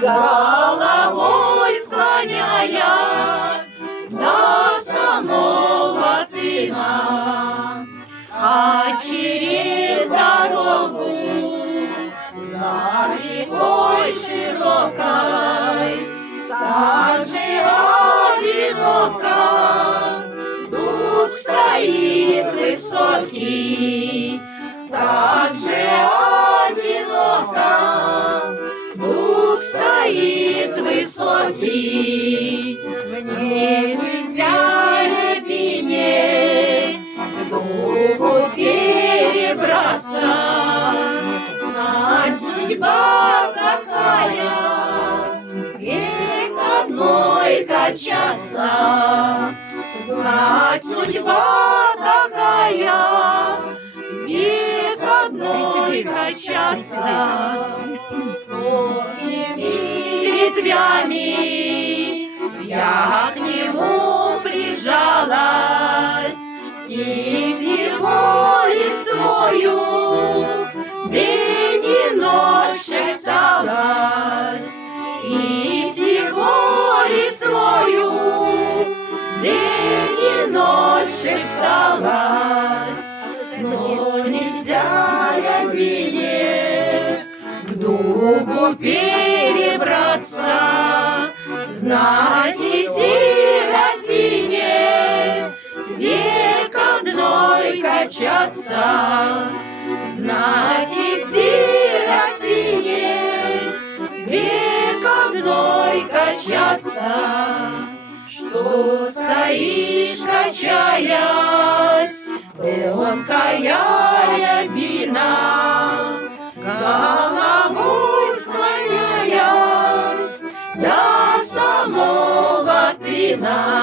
головой склоняясь до самого тына, а через дорогу за рекой широкой так же одиноко дуб стоит высокий, так же одиноко дуб стоит высокий. Мне нельзя, рябине, к дубу перебраться, знать судьба такая, век одной качаться, знать судьба такая, век одной качаться. Тонкими ветвями я к нему прижалась, и с его листвою день и ночь шепталась, и с его листвою день и ночь шепталась. Но нельзя, рябине, к дубу перебраться, знать и сиротине век одной качаться, знать и сиротине век одной качаться. Что стоишь, качаясь, тонкая рябина, головой склоняясь до самого тына,